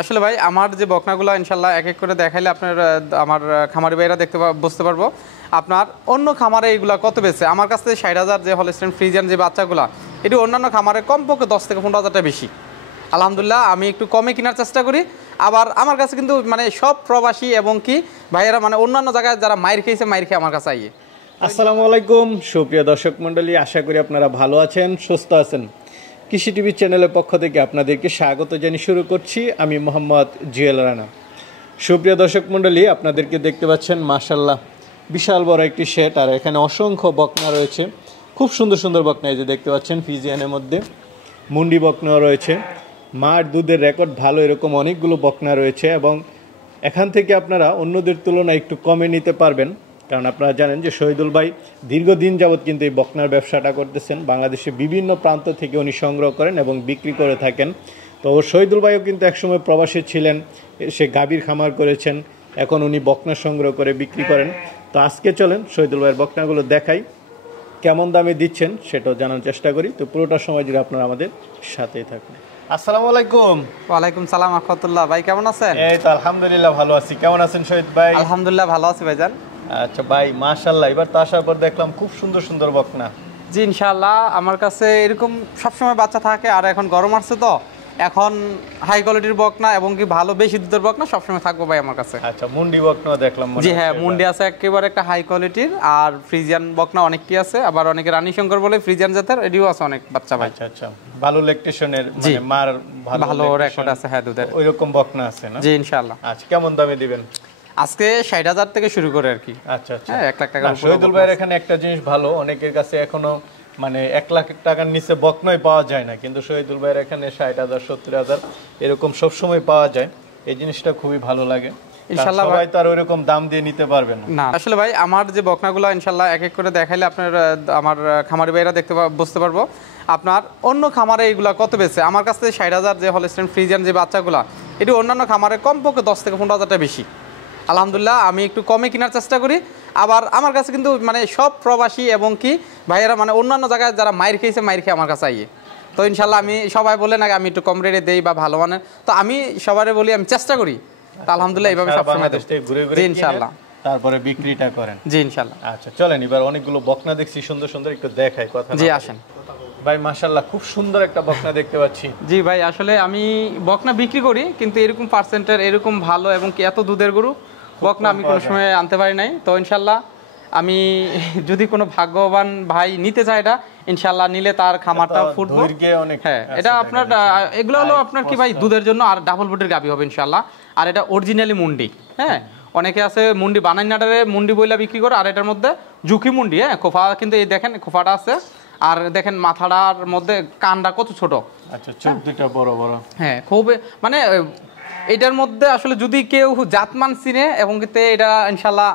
আসলে ভাই আমার যে বকনাগুলো ইনশাল্লাহ এক এক করে দেখাইলে আপনার আমার খামারি ভাইরা বুঝতে পারবো আপনার অন্য খামারে এইগুলা কত বেশি। আমার কাছ থেকে 60,000 যে হলস্টেইন ফ্রিজিয়ান যে বাচ্চাগুলা এটি অন্যান্য খামারে কমপক্ষে 10 থেকে 15,000 টাকা বেশি। আলহামদুলিল্লাহ আমি একটু কমে কেনার চেষ্টা করি। আবার আমার কাছে কিন্তু মানে সব প্রবাসী এবং কি ভাইয়েরা মানে অন্যান্য জায়গায় যারা মাইর খেয়েছে মাইর খেয়ে আমার কাছে আইয়ে। আসসালামু আলাইকুম সুপ্রিয় দর্শক মণ্ডলী, আশা করি আপনারা ভালো আছেন, সুস্থ আছেন। কৃষি টিভি চ্যানেলের পক্ষ থেকে আপনাদেরকে স্বাগত জানিয়ে শুরু করছি আমি মোহাম্মদ জুয়েল রানা। সুপ্রিয় দর্শক মণ্ডলী, আপনাদেরকে দেখতে পাচ্ছেন মাশাআল্লাহ বিশাল বড় একটি শেড, আর এখানে অসংখ্য বকনা রয়েছে, খুব সুন্দর সুন্দর বকনা। এই যে দেখতে পাচ্ছেন ফিজিয়ানের মধ্যে মুন্ডি বকনা রয়েছে, মার দুধের রেকর্ড ভালো, এরকম অনেকগুলো বকনা রয়েছে এবং এখান থেকে আপনারা অন্যদের তুলনায় একটু কমে নিতে পারবেন। কারণ আপনারা জানেন যে শহীদুল ভাই দীর্ঘদিন যাবৎ কিন্তু এই বকনার ব্যবসাটা করতেছেন, বাংলাদেশের বিভিন্ন প্রান্ত থেকে উনি সংগ্রহ করেন এবং বিক্রি করে থাকেন। তো শহীদুল ভাইও কিন্তু একসময় প্রবাসী ছিলেন, সে গাভীর খামার করেছেন, এখন উনি বকনা সংগ্রহ করে বিক্রি করেন। তো আজকে চলেন শহীদুল ভাইয়ের বকনাগুলো দেখাই, কেমন দামে দিচ্ছেন সেটাও জানার চেষ্টা করি। তো পুরোটা সময় জুড়ে আপনারা আমাদের সাথেই থাকুন। আসসালামু আলাইকুম। ওয়ালাইকুম সালাম রাহমাতুল্লাহ। ভাই কেমন আছেন? এই তো আলহামদুলিল্লাহ ভালো আছি, কেমন আছেন শহীদ ভাই? আলহামদুলিল্লাহ ভালো আছি ভাইজান। আচ্ছা ভাই মাশাআল্লাহ, এবার তো আসার পর দেখলাম খুব সুন্দর সুন্দর বকনা। জি ইনশাআল্লাহ আমার কাছে এরকম সবসময় বাচ্চা থাকে, আর এখন গরম আসছে তো এখন হাই কোয়ালিটির বকনা এবং কি ভালো বেশি দুধের বকনা সবসময় থাকবো ভাই আমার কাছে। আচ্ছা মুন্ডি বকনা দেখলাম। জি হ্যাঁ, মুন্ডি আছে একেবারে একটা হাই কোয়ালিটির, আর ফ্রিজিয়ান বকনা অনেকটি আছে, আবার অনেকে রানী শঙ্কর বলে ফ্রিজিয়ান জাতের এডিও আছে অনেক বাচ্চা ভাই। আচ্ছা আচ্ছা, ভালো ল্যাকটেশনের মানে মার ভালো রেকর্ড আছে, হ্যাঁ দুধের ওইরকম বকনা আছে না? জি ইনশাআল্লাহ। আচ্ছা কেমন দামে দিবেন আজকে 60,000 থেকে শুরু করে আর কি। আচ্ছা আচ্ছা, হ্যাঁ 1 লাখ টাকা। শহীদুল ভাইয়ের এখানে একটা জিনিস ভালো, অনেকের কাছে এখনো মানে 1 লাখ টাকার নিচে বকনাই পাওয়া যায় না, কিন্তু শহীদুল ভাইয়ের এখানে 60,000 70,000 এরকম সবসময় পাওয়া যায়। এই জিনিসটা খুবই ভালো লাগে। ইনশাআল্লাহ ভাই তো আর ওইরকম দাম দিয়ে নিতে পারবেন না। আসলে ভাই আমার যে বকনাগুলো ইনশাআল্লাহ এক এক করে দেখাইলে আপনার আমার খামারি ভাইরা বুঝতে পারবো আপনার অন্য খামারে এইগুলা কত বেশি। আমার কাছ থেকে 60,000 যে হলস্টেইন ফ্রিজিয়ান যে বাচ্চাগুলা এটি অন্যান্য খামারে কমপক্ষে 10 থেকে 15,000 টাকা বেশি। আলহামদুলিল্লাহ আমি একটু কমে কেনার চেষ্টা করি। আবার আমার কাছে কিন্তু মানে সব প্রবাসী এবং কি ভাইয়েরা মানে অন্যান্য জায়গায় যারা মাইর খেয়েছে মাইর খেয়ে আমার কাছে আইয়ে। তো ইনশাল্লাহ আমি সবাই বলে না আমি একটু কম রেটে দেই বা ভালো মানের, তো আমি সবাই বলি আমি চেষ্টা করি। তো আলহামদুলিল্লাহ এইভাবে সবসময় জি ইনশাল্লাহ তারপরে বিক্রিটা করেন। জি ইনশাল্লাহ। আচ্ছা চলেন এবার অনেকগুলো বকনা দেখছি সুন্দর সুন্দর, একটু দেখাই কথা। জি আসেন ভাই মাশাআল্লাহ খুব সুন্দর একটা বকনা দেখতে পাচ্ছি। জি ভাই আসলে আমি বকনা বিক্রি করি, কিন্তু এরকম পার্সেন্টের এরকম ভালো এবং কি এত দুধের গরু বকনা আমি কোনো সময় আনতে পারি নাই। তো ইনশাল্লাহ আমি যদি কোনো ভাগ্যবান ভাই নিতে চায় এটা ইনশাল্লাহ নিলে তার খামারটা ফুটবো। হ্যাঁ এটা আপনার এগুলো হলো আপনার কি ভাই দুধের জন্য, আর ডাবল বুটের গাভী হবে ইনশাল্লাহ। আর এটা অরিজিনালি মুন্ডি। হ্যাঁ অনেকে আছে মুন্ডি বানাই নাটারে মুন্ডি বইলা বিক্রি করে, আর এটার মধ্যে ঝুঁকি মুন্ডি। হ্যাঁ খোফা কিন্তু এই দেখেন খোফাটা আছে, আর দেখেন মাথাটার মধ্যে কানটা কত ছোট। আচ্ছা চোখ দুটো বড় বড়। হ্যাঁ খুব মানে এটার মধ্যে আসলে যদি কেউ জাতমান চিনে এবং এটা ইনশাল্লাহ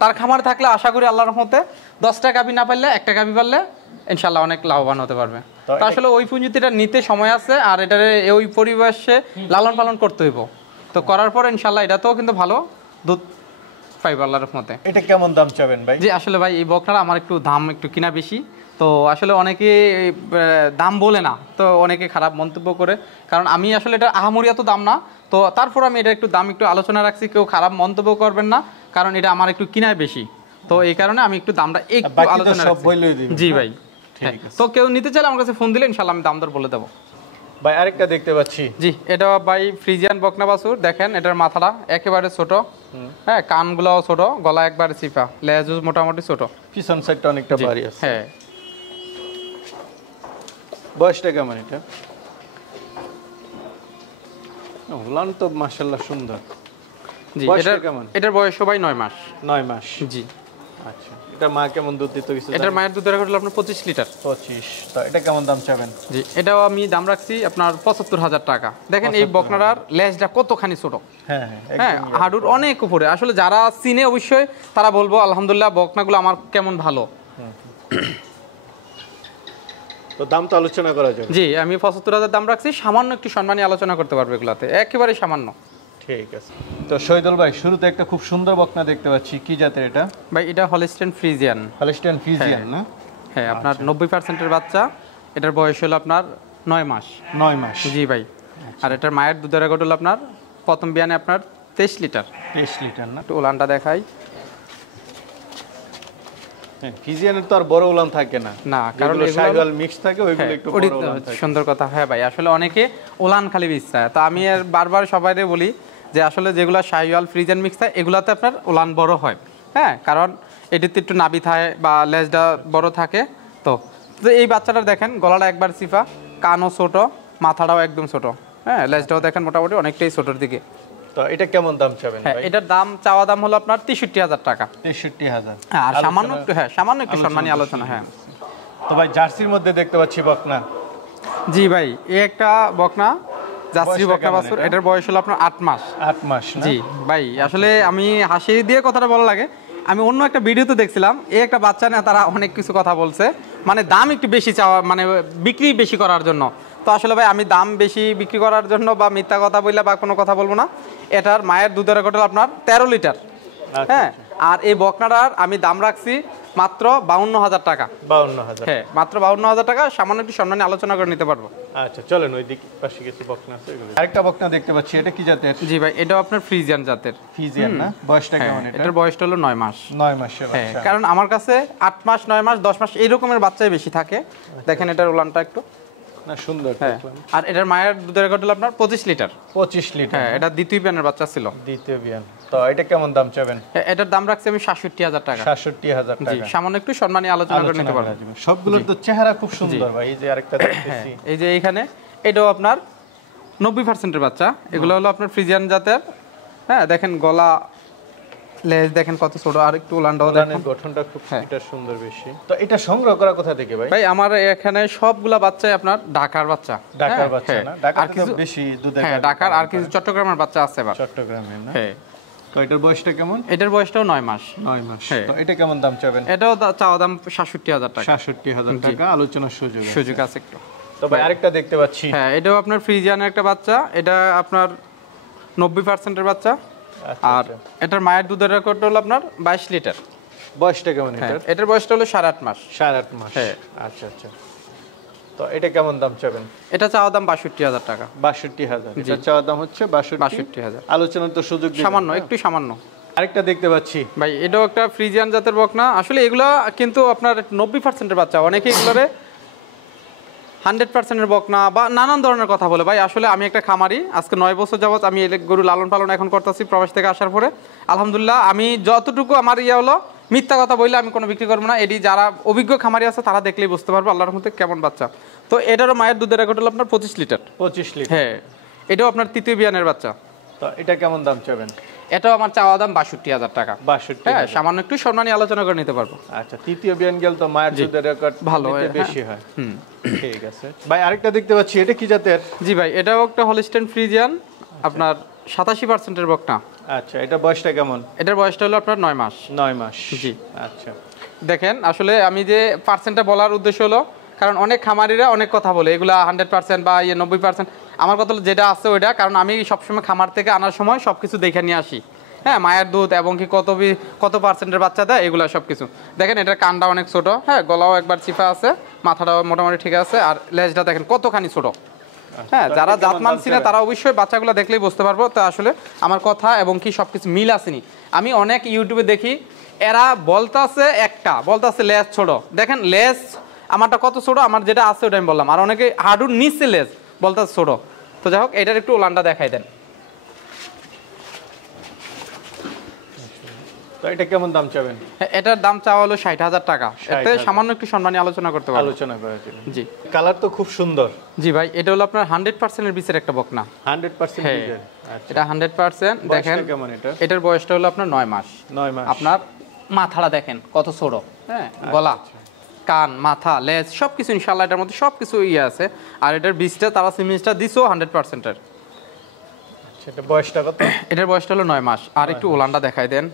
তার খামার থাকলে আশা করি আল্লাহর রহমতে 10টা গাভী না পারলে 1টা গাভী পারলে ইনশাল্লাহ অনেক লাভবান হতে পারবে। তো আসলে ওই পুঁজিটা নিতে সময় আছে, আর এটার ওই পরিবেশে লালন পালন করতে হইব। তো করার পর ইনশাল্লাহ এটাতেও কিন্তু ভালো দুধ পাইব আল্লাহর রহমতে। এটা কেমন দাম চাবেন ভাই? জি আসলে ভাই এই বকনাটা আমার একটু দাম একটু কিনা বেশি, তো আসলে অনেকে দাম বলে না, তো অনেকে খারাপ মন্তব্য করে, কারণ আমি আসলে এটা আহামরিয়া তো দাম না, তো তারপর আমি এটা একটু দাম একটু আলোচনা রাখছি, কেউ খারাপ মন্তব্য করবেন না, কারণ এটা আমার একটু কিনায় বেশি, তো এই কারণে আমি একটু দামটা একটু আলোচনা রাখছি। জি ভাই তো কেউ নিতে চাইলে আমার কাছে ফোন দিলে ইনশাল্লাহ আমি দাম দর বলে দেবো। ভাই আরেকটা দেখতে পাচ্ছি। জি এটা ভাই ফ্রিজিয়ান বকনা বাছুর, দেখেন এটার মাথাটা একেবারে ছোট, হ্যাঁ কানগুলোও ছোট, গলা একবারে চিপা, লেজ মোটামুটি ছোট, পিছন সাইডটা অনেকটা ভারী আছে। হ্যাঁ বয়সটা কেমন এটা? ওলান তো মাশাআল্লাহ সুন্দর। জি এটার বয়স ভাই 9 মাস। 9 মাস জি। আচ্ছা এটা মা কেমন দুধ দিত কিছু? এটার মায়ের দুধের রেকর্ড হলো আপনার 25 লিটার। 25। তো এটা কেমন দাম চাবেন? জি এটাও আমি দাম রাখছি আপনার 75,000 টাকা। দেখেন এই বকনাটার লেজটা কতখানি ছোট। হ্যাঁ হ্যাঁ হাডুর অনেক উপরে, আসলে যারা চিনে অবশ্যই তারা বলবো আলহামদুলিল্লাহ বকনাগুলো আমার কেমন ভালো। তো দাম তো আলোচনা করা যাবে। জি আমি 75,000 দাম রাখছি, সামান্য একটু সম্মানী আলোচনা করতে পারবে এগুলাতে, একেবারে সামান্য। ঠিক আছে। তো শহীদুল ভাই শুরুতে একটা খুব সুন্দর বকনা দেখতে পাচ্ছি, কি জাতের এটা? ভাই এটা হলস্টেইন ফ্রিজিয়ান। হলস্টেইন ফ্রিজিয়ান না? হ্যাঁ আপনার 90% বাচ্চা, এটার বয়স হলো আপনার 9 মাস। 9 মাস। জি ভাই আর এটার মায়ের দুধের রেকর্ড হলো আপনার প্রথম বিয়ানে আপনার 23 লিটার। 23 লিটার না? একটু উলানটা দেখাই। ফিজিয়ানের তো আর বড় উলান থাকে না, না, কারণ এগুলো এগুলো শাহিওয়াল মিক্স থাকে, ওইগুলো হ্যাঁ, একটু ওটি বড় উলান থাকে। সুন্দর কথা। হ্যাঁ ভাই, আসলে অনেকে উলান খালি বিছায়, তো আমি আর বারবার সবাইকে বলি যে আসলে যেগুলো শাহিওয়াল ফ্রিজিয়ান মিক্স থাকে এগুলাতে আপনার উলান বড় হয়। হ্যাঁ, কারণ এটিতে একটু নাভি থাকে বা লেজটা বড় থাকে। তো তো এই বাচ্চাটা দেখেন গলাটা একবার চিফা, কানও ছোট, মাথাটাও একদম ছোট। হ্যাঁ, লেজটাও দেখেন মোটামুটি অনেকটাই ছোটোর দিকে। তো এটা কেমন দাম চাবেন হ্যাঁ, ভাই? এটার দাম চাওয়া দাম হলো আপনার 63,000 টাকা। 63,000। হ্যাঁ, আর সামান্য একটু সম্মানী আলোচনা। হ্যাঁ তো ভাই জার্সির মধ্যে দেখতে পাচ্ছি বকনা। জি ভাই, এই একটা বকনা জার্সি বয়সটা বকনা কেমন বাছুর, এটা? এটার বয়স হলো আপনার 8 মাস। 8 মাস না? জি ভাই, আসলে আমি হাসি দিয়ে কথাটা বলা লাগে, আমি অন্য একটা ভিডিওতে দেখছিলাম এই একটা বাচ্চা নিয়ে তারা অনেক কিছু কথা বলছে, মানে দাম একটু বেশি চাওয়া, মানে বিক্রি বেশি করার জন্য। তো আসলে ভাই আমি দাম বেশি বিক্রি করার জন্য বা মিথ্যা কথা বললে বা কোনো কথা বলবো না। এটার মায়ের দুধের রেকর্ড হলো আপনার 13 লিটার। হ্যাঁ, আর এই বকনাটার আমি দাম রাখছি মাত্র 52,000 টাকা। 52,000। হ্যাঁ, মাত্র 52,000 টাকা, সামান্য একটু সম্মানে আলোচনা করে নিতে পারবো। আচ্ছা চলেন ওই দিক পাশে কিছু বকনা আছে এগুলো। আরেকটা বকনা দেখতে পাচ্ছি, এটা কি জাতের? জি ভাই, এটাও আপনার ফ্রিজিয়ান জাতের। ফিজিয়ান না? বয়সটা হ্যাঁ, কেমন এটা? এটার বয়সটা হলো 9 মাস। 9 মাসের হ্যাঁ, বাচ্চা। কারণ আমার কাছে 8 মাস 9 মাস 10 মাস এই রকমের বাচ্চাই বেশি থাকে। দেখেন এটার উলানটা একটু। না সুন্দর হ্যাঁ, দেখলাম। আর এটার মায়ের দুধের রেকর্ড হলো আপনার 25 লিটার। 25 লিটার। হ্যাঁ, এটা দ্বিতীয় বিয়ানের বাচ্চা ছিল। দ্বিতীয় বিয়ান। তো এটা কেমন দাম চাবেন? এটার দাম রাখছি আমি 67,000 টাকা। 67,000 জি, টাকা। সামান্য একটু সম্মানী আলোচনা করে নিতে পারবো। সবগুলোর তো চেহারা খুব সুন্দর ভাই। এই যে আরেকটা হ্যাঁ, দেখতেছি। এই যে এইখানে এটাও আপনার 90% এর বাচ্চা। এগুলো হলো আপনার ফ্রিজিয়ান জাতের। হ্যাঁ, দেখেন গলা লেজ দেখেন কত ছোট, আর একটু উলানটাও দেখেন। উলানের গঠনটা খুব হ্যাঁ। এটা সুন্দর বেশি। তো এটা সংগ্রহ করা কোথা থেকে ভাই? ভাই আমার এখানে সবগুলা বাচ্চাই আপনার ঢাকার বাচ্চা। ঢাকার হ্যাঁ, বাচ্চা হ্যাঁ। না? ঢাকার আর কিছু বেশি দুধের। হ্যাঁ, ঢাকার আর কিছু চট্টগ্রামের বাচ্চা আছে এবার। চট্টগ্রামের না? হ্যাঁ, তো এটার বয়সটা কেমন? এটার বয়সটাও 9 মাস। 9 মাস। হ্যাঁ। তো এটা কেমন দাম চাবেন? এটাও চাওয়া দাম 67,000 টাকা। 67,000 টাকা, আলোচনার সুযোগ আছে। সুযোগ আছে একটু। তো ভাই আরেকটা দেখতে পাচ্ছি। হ্যাঁ, এটাও আপনার ফ্রিজিয়ানের একটা বাচ্চা। এটা আপনার 90% এর বাচ্চা। আচ্ছা, আর এটার মায়ের দুধের রেকর্ড হলো আপনার 22 লিটার। বয়সটা কেমন হ্যাঁ, এটার? এটার বয়সটা হলো 8.5 মাস। 8.5 মাস। হ্যাঁ। আচ্ছা আচ্ছা। তো এটা কেমন দাম চাবেন? এটা চাওয়া দাম 62,000 টাকা। 62,000। এটা চাওয়া দাম হচ্ছে 62,000। আলোচনার তো সুযোগ দিবেন, সামান্য, হ্যাঁ? একটু সামান্য। আরেকটা দেখতে পাচ্ছি ভাই, এটাও একটা ফ্রিজিয়ান জাতের বকনা। আসলে এগুলো কিন্তু আপনার 90% এর বাচ্চা। অনেকে এগুলোরে 100% এর বকনা বা নানান ধরনের কথা বলে। ভাই আসলে আমি একটা খামারি, আজকে 9 বছর যাবত আমি এই গরু লালন পালন এখন করতেছি প্রবাস থেকে আসার পরে। আলহামদুলিল্লাহ আমি যতটুকু আমার হলো মিথ্যা কথা বললে আমি কোনো বিক্রি করবো না। এটি যারা অভিজ্ঞ খামারি আছে তারা দেখলেই বুঝতে পারবে আল্লাহর রহমতে কেমন বাচ্চা। তো এটারও মায়ের দুধের রেকর্ড হলো আপনার 25 লিটার। 25 লিটার। হ্যাঁ, এটাও আপনার তৃতীয় বিয়ানের বাচ্চা। তো এটা কেমন দাম চাবেন? এটাও আমার চাওয়া দাম 62,000 টাকা। 62। হ্যাঁ, সামান্য একটু সম্মানী আলোচনা করে নিতে পারবো। আচ্ছা, তৃতীয় বিয়ান গেল তো মায়ের দুধের রেকর্ড ভালো, বেশি হয়। হুম। ঠিক আছে ভাই, আরেকটা দেখতে পাচ্ছি, এটা কি জাতের? জি ভাই, এটাও একটা হলিস্টেইন ফ্রিজিয়ান, আপনার 87% এর বকনা। আচ্ছা, এটা বয়সটা কেমন? এটার বয়সটা হলো আপনার 9 মাস। 9 মাস। জি। আচ্ছা। দেখেন আসলে আমি যে পার্সেন্টটা বলার উদ্দেশ্য হলো, কারণ অনেক খামারিরা অনেক কথা বলে এগুলা 100% বা 90%। আমার কথা হলো যেটা আছে ওইটা, কারণ আমি সবসময় খামার থেকে আনার সময় সব কিছু দেখে নিয়ে আসি। হ্যাঁ, মায়ের দুধ এবং কি কত পার্সেন্টের বাচ্চা দেয় এগুলা সব কিছু। দেখেন এটার কানটা অনেক ছোট। হ্যাঁ, গলাও একবার চিপা আছে, মাথাটাও মোটামুটি ঠিক আছে, আর লেজটা দেখেন কতখানি ছোট। হ্যাঁ, যারা জাত মানছি না তারা অবশ্যই বাচ্চাগুলো দেখলেই বুঝতে পারবো। তো আসলে আমার কথা এবং কি সবকিছু মিল আসেনি। আমি অনেক ইউটিউবে দেখি এরা বলতাছে লেজ ছোট। দেখেন লেজ আমারটা কত ছোট, আমার যেটা আছে ওটা আমি বললাম। আর অনেকে হাডুর নিচে লেজ বলতাছে ছোট। তো যাই হোক, এটার একটু উলানটা দেখাই দেন। তো এটা কেমন দাম চাবেন? এটার দাম চাওয়া হলো 60,000 টাকা। এতে 60,000 সামান্য একটু সম্মানী আলোচনা করতে পারবো। আলোচনা করে দিবেন। জি। কালার তো খুব সুন্দর। জি ভাই, এটা হলো আপনার 100% এর বিচের একটা বকনা। 100% হ্যাঁ, ডিজেল। আচ্ছা। এটা 100%। দেখেন বয়সটা কেমন এটা? এটার বয়সটা হলো আপনার 9 মাস। 9 মাস। আপনার মাথাটা দেখেন কত ছোট। হ্যাঁ, গলা, কান, মাথা, লেজ সবকিছু ইনশাআল্লাহ এটার মধ্যে সবকিছু ইয়ে আছে। আর এটার বীজটা তারা সিমেন্সটা দিছো 100% এর। সেটা বয়সটা কত? এটার বয়সটা হলো 9 মাস। আর একটু উলানটা দেখাই দেন।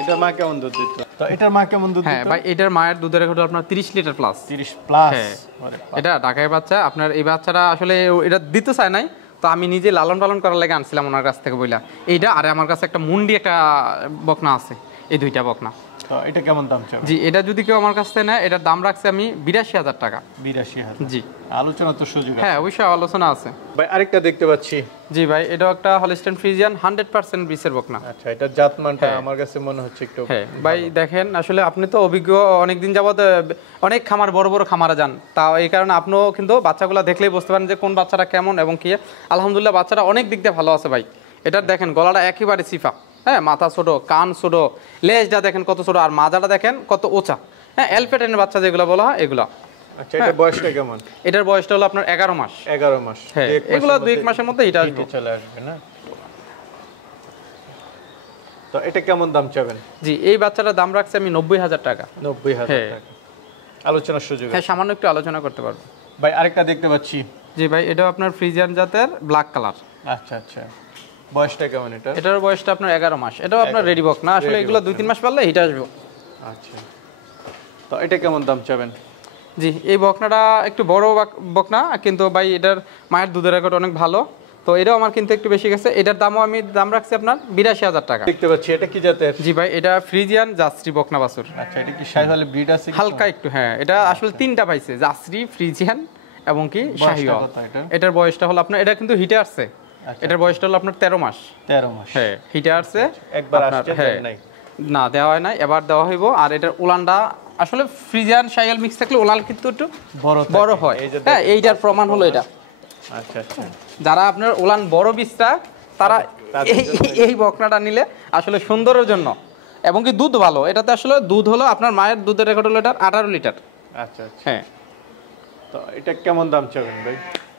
এটা মা কেমন দুধ দিত? তো এটার মা কেমন দুধ হ্যাঁ দিত? ভাই, এটার মায়ের দুধের রেকর্ড আপনার 30 লিটার প্লাস। 30 প্লাস। হ্যাঁ, এটা ঢাকায় বাচ্চা। আপনার এই বাচ্চাটা আসলে এটা দিতে চায় নাই, তো আমি নিজে লালন পালন করার লাগে আনছিলাম ওনার কাছ থেকে বইলা। এইটা আর আমার কাছে একটা মুন্ডি একটা বকনা আছে, এই দুইটা বকনা। তো এটা কেমন দাম চাবেন? জি, এটা যদি কেউ আমার কাছ থেকে নেয়, এটার দাম রাখছি আমি 82,000 টাকা। 82,000। জি, আলোচনা তো সুযোগ আছে। হ্যাঁ অবশ্যই আলোচনা আছে। ভাই আরেকটা দেখতে পাচ্ছি। জি ভাই, এটাও একটা হলস্টাইন ফ্রিজিয়ান 100% বিসের বকনা। আচ্ছা, এটা জাতমানটা হ্যাঁ। আমার কাছে মনে হচ্ছে একটু হ্যাঁ ভাই, দেখেন আসলে আপনি তো অভিজ্ঞ, অনেকদিন যাবত অনেক খামার, বড় বড় খামারে যান, তা এই কারণে আপনিও কিন্তু বাচ্চাগুলো দেখলেই বুঝতে পারেন যে কোন বাচ্চাটা কেমন এবং কি। আলহামদুলিল্লাহ বাচ্চাটা অনেক দিক দিয়ে ভালো আছে ভাই। এটার দেখেন গলাটা একেবারে সিফা, হ্যাঁ মাথা ছোট, কান ছোট, লেজটা দেখেন কত ছোট, আর মাজাটা দেখেন কত উঁচা। হ্যাঁ এলপেটেনের বাচ্চা যেগুলো বলা হয় এগুলা। আচ্ছা, এটা বয়সটা কেমন? এটার বয়সটা হলো আপনার 11 মাস। 11 মাস। হ্যাঁ, এগুলো 2-1 মাসের মধ্যে এটা আসবে। চলে আসবে না? তো এটা কেমন দাম চাবেন? জি, এই বাচ্চাটার দাম রাখছি আমি 90,000 টাকা। 90,000 টাকা। আলোচনার সুযোগ আছে। হ্যাঁ, সামান্য একটু আলোচনা করতে পারবো। ভাই আরেকটা দেখতে পাচ্ছি। জি ভাই, এটাও আপনার ফ্রিজিয়ান জাতের ব্ল্যাক কালার। আচ্ছা আচ্ছা, বয়সটা কেমন এটা? এটার বয়সটা আপনার 11 মাস। এটাও আপনার রেডি বক না, আসলে এগুলো 2-3 মাস পারলে হিট আসবে। আচ্ছা, তো এটা কেমন দাম চাবেন? জি, এই বকনাটা একটু বড় বকনা, কিন্তু ভাই এটার মায়ের দুধের রেকর্ড অনেক ভালো, তো এটাও আমার কিন্তু একটু বেশি গেছে। এটার দামও আমি দাম রাখছি আপনার 82,000 টাকা। দেখতে পাচ্ছি, এটা কি জাতের? জি ভাই, এটা ফ্রিজিয়ান জার্সি বকনা বাছুর। আচ্ছা, এটা কি শাহিওয়াল ব্রিড আছে? হালকা একটু, হ্যাঁ এটা আসলে 3টা পাইছে, জার্সি, ফ্রিজিয়ান এবং কি শাহিওয়াল। এটার বয়সটা হলো আপনার, এটা কিন্তু হিটে আসছে। এটার বয়সটা হলো আপনার 13 মাস। 13 মাস, হ্যাঁ হিটে আসছে। একবার আসছে নাই? না, দেওয়া হয় নাই, এবার দেওয়া হইব। আর এটার উলানটা আসলে ফ্রিজিয়ান শাহিওয়াল মিক্স থাকলে উলান কিন্তু একটু বড় হয়। হ্যাঁ, এইটার প্রমাণ হলো এটা। আচ্ছা আচ্ছা, যারা আপনার উলান বড় বিস্তা, তারা এই বকনাটা নিলে আসলে সুন্দরের জন্য, এবং কি দুধ ভালো। এটাতে আসলে দুধ হলো আপনার মায়ের দুধের রেকর্ড হলো এটার 18 লিটার। আচ্ছা আচ্ছা, হ্যাঁ। তো এটা কেমন দাম চাবেন ভাই?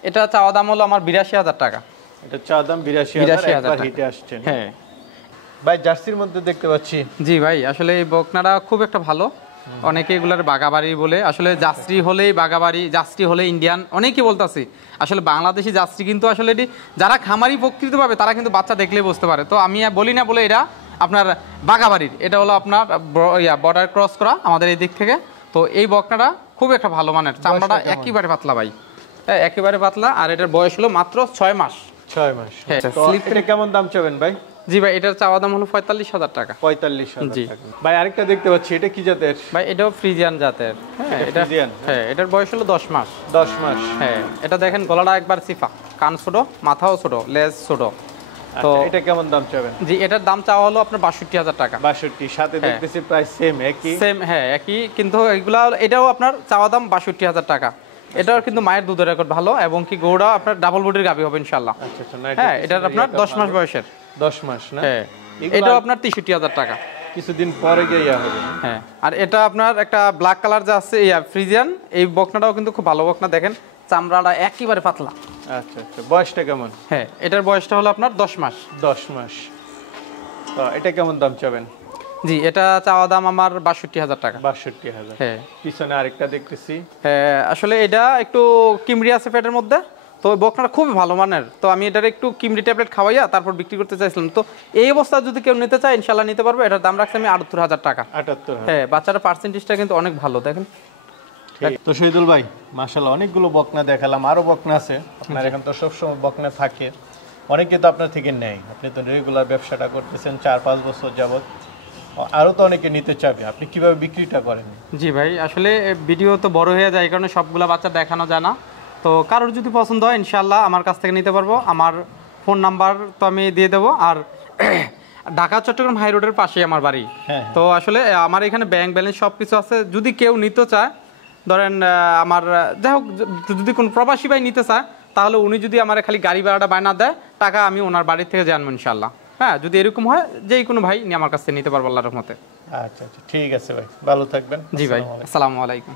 এটা চাওয়া দাম হলো আমার 82,000 টাকা। এটা চা দাম 82,000, একবার হিটে আসছে। হ্যাঁ ভাই জার্সির মধ্যে দেখতে পাচ্ছি। জি ভাই, আসলে এই বকনাটা খুব একটা ভালো। অনেকে এগুলার বাগাবাড়ি বলে, আসলে জার্সি হলেই বাগাবাড়ি, জার্সি হলে ইন্ডিয়ান, অনেকেই বলতাছে। আসলে বাংলাদেশি জার্সি কিন্তু আসলে এটি যারা খামারি প্রকৃত পাবে তারা কিন্তু বাচ্চা দেখলেই বুঝতে পারে। তো আমি বলি না বলে এটা আপনার বাগাবাড়ির, এটা হলো আপনার বর্ডার ক্রস করা আমাদের এই দিক থেকে। তো এই বকনাটা খুব একটা ভালো মানের, চামড়াটা একেবারে পাতলা ভাই, হ্যাঁ একেবারে পাতলা। আর এটার বয়স হলো মাত্র 6 মাস। 6 মাস। হ্যাঁ। তো এটা কেমন দাম চাবেন ভাই? জি ভাই, এটার চাওয়া দাম হলো 45,000 টাকা। 45,000 টাকা। ভাই আরেকটা দেখতে পাচ্ছি, এটা কি জাতের? ভাই এটাও ফ্রিজিয়ান জাতের। হ্যাঁ, এটা হ্যাঁ, এটার বয়স হলো 10 মাস। 10 মাস। হ্যাঁ, এটা দেখেন গলাটা একবার সিফা, কান ছোট, মাথাও ছোট, লেজ ছোট। তো এটা কেমন দাম চাবেন? জি, এটার দাম চাওয়া হলো আপনার 62,000 টাকা। 62, সাথে দেখতেছি প্রায় সেম একই। সেম, হ্যাঁ একই, কিন্তু এগুলা এটাও আপনার চাওয়া দাম 62,000 টাকা। এটাও কিন্তু মায়ের দুধের রেকর্ড ভালো, এবং কি গৌড়া আপনার ডাবল বডির গাভী হবে ইনশাআল্লাহ। আচ্ছা আচ্ছা, হ্যাঁ, এটার আপনার 10 মাস বয়সের। 10 মাস না? হ্যাঁ, এটাও আপনার 63,000 টাকা। কিছুদিন পরে গিয়ে হবে। হ্যাঁ, আর এটা আপনার একটা ব্ল্যাক কালার যে আছে ফ্রিজিয়ান, এই বকনাটাও কিন্তু খুব ভালো বকনা। দেখেন চামড়াটা একেবারে পাতলা। আচ্ছা আচ্ছা, বয়সটা কেমন? হ্যাঁ, এটার বয়সটা হলো আপনার 10 মাস। 10 মাস। তো এটা কেমন দাম চাবেন? জি, এটা চাওয়া দাম আমার 62,000 টাকা। 62,000। হ্যাঁ, পিছনে আরেকটা দেখতেছি। হ্যাঁ আসলে এটা একটু কিমড়ি আছে পেটের মধ্যে, তো বকনাটা খুবই ভালো মানের। তো আমি এটার একটু কিমড়ি ট্যাবলেট খাওয়াইয়া তারপর বিক্রি করতে চাইছিলাম। তো এই অবস্থা যদি কেউ নিতে চায় ইনশাল্লাহ নিতে পারবো। এটার দাম রাখছি আমি 78,000 টাকা। 78,000। হ্যাঁ, বাচ্চাটার পার্সেন্টেজটা কিন্তু অনেক ভালো দেখেন। তো শহীদুল ভাই, মাশাআল্লাহ অনেকগুলো বকনা দেখালাম, আরো বকনা আছে আপনার এখানে তো সবসময় বকনা থাকে, অনেকে তো আপনার থেকে নেয়, আপনি তো রেগুলার ব্যবসাটা করতেছেন 4-5 বছর যাবত, আরো তো অনেকে নিতে চাবে, আপনি কিভাবে বিক্রিটা করেন? জি ভাই, আসলে ভিডিও তো বড় হয়ে যায়, এই কারণে সবগুলা বাচ্চা দেখানো যায় না। তো কারোর যদি পছন্দ হয় ইনশাল্লাহ আমার কাছ থেকে নিতে পারবো। আমার ফোন নাম্বার তো আমি দিয়ে দেবো। আর ঢাকা চট্টগ্রাম হাই রোডের পাশেই আমার বাড়ি। তো আসলে আমার এখানে ব্যাংক ব্যালেন্স সব কিছু আছে। যদি কেউ নিতে চায়, ধরেন আমার যাই হোক, যদি কোনো প্রবাসী ভাই নিতে চায়, তাহলে উনি যদি আমার খালি গাড়ি ভাড়াটা বায়না দেয়, টাকা আমি ওনার বাড়ি থেকে জানবো ইনশাল্লাহ। হ্যাঁ, যদি এরকম হয় যেই কোনো ভাই নিয়ে আমার কাছ থেকে নিতে পারবো আল্লাহর রহমতে। আচ্ছা আচ্ছা, ঠিক আছে ভাই, ভালো থাকবেন। জি ভাই, আসসালামু আলাইকুম।